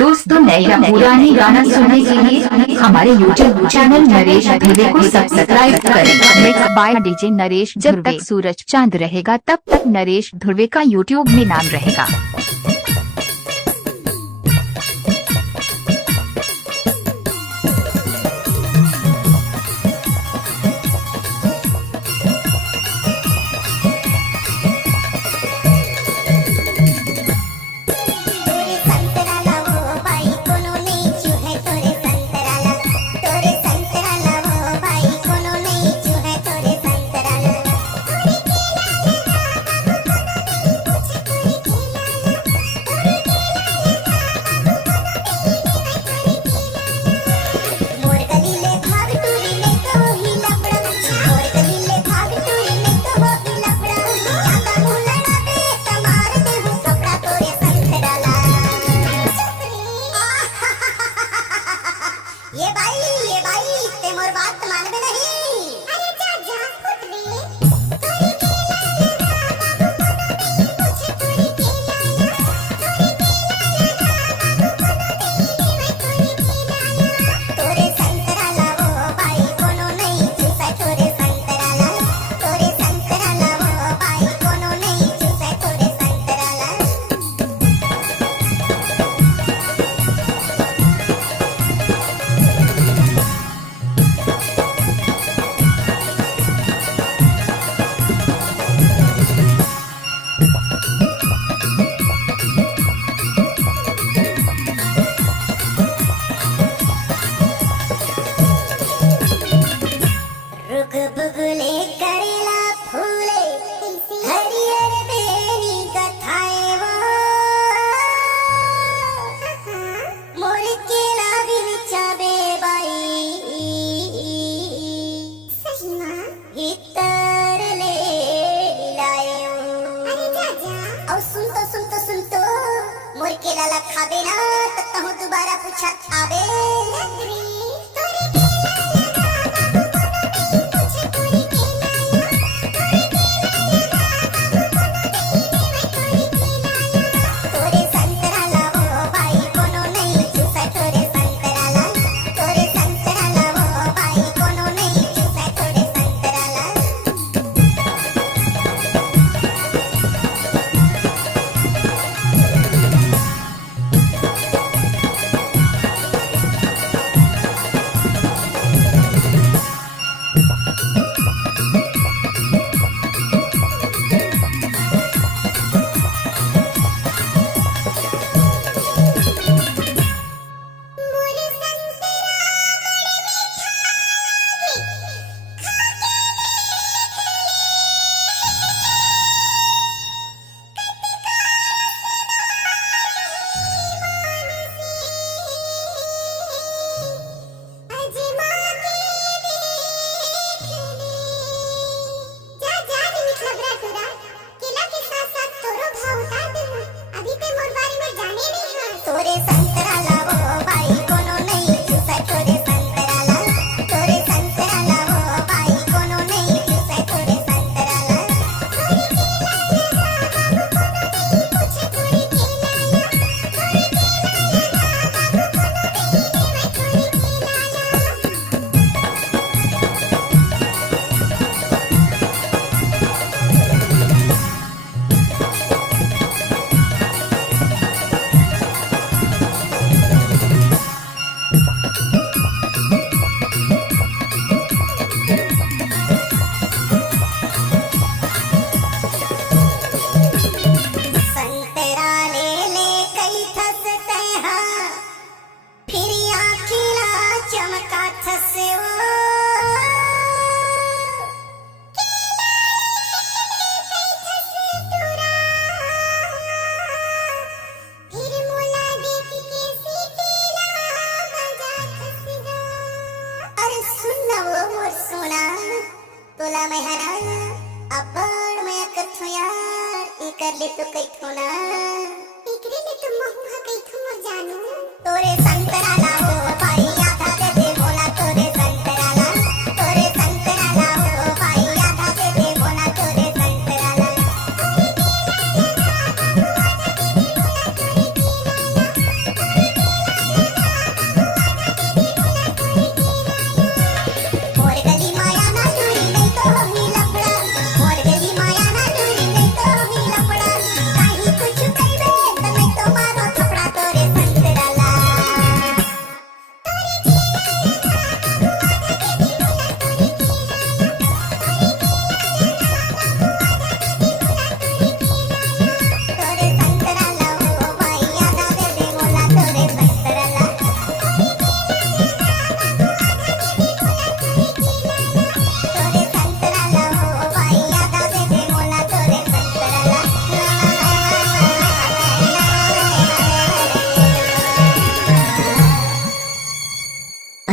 दोस्तों, नए या पुराने गाना सुनने के लिए हमारे YouTube चैनल नरेश ध्रुवे को सब्सक्राइब करें। Mix by DJ Naresh. जब तक सूरज चांद रहेगा तब तक नरेश ध्रुवे का YouTube में नाम रहेगा। ये भाई ते मोर बात मानबे नहीं। अरे जा जा फुट रे तोरी तोरे संतरा लावो भाई कोनो नहीं चूसे तोरे संतरा ला तोरे संतरा लावो भाई कोनो नहीं चूसे तोरे संतरा ला। रुग बुगले करेला फूले हरियर बेनी कथाए वो मोर केला विचाबे बाई सही ना भीतर ले लायो। अरे जा जा और सुन तो मोर केला ला खाबे ना तो कहूँ दोबारा पूछा खाबे तोरे संतरा लावो भाई कोनो नहीं चूसे तोरे संतरा ला तोरे संतरा लावो भाई कोनो नहीं चूसे तोरे संतरा ला। संतरा ले ले कई थसते हैं फिर आखिला चमका थसे वो फिर मोला देख के सीटीला बजा थसगा। अरे सुन ना वो मोर सोना तोला मैं हरा अपन मैं कथो यार कर ले तो कई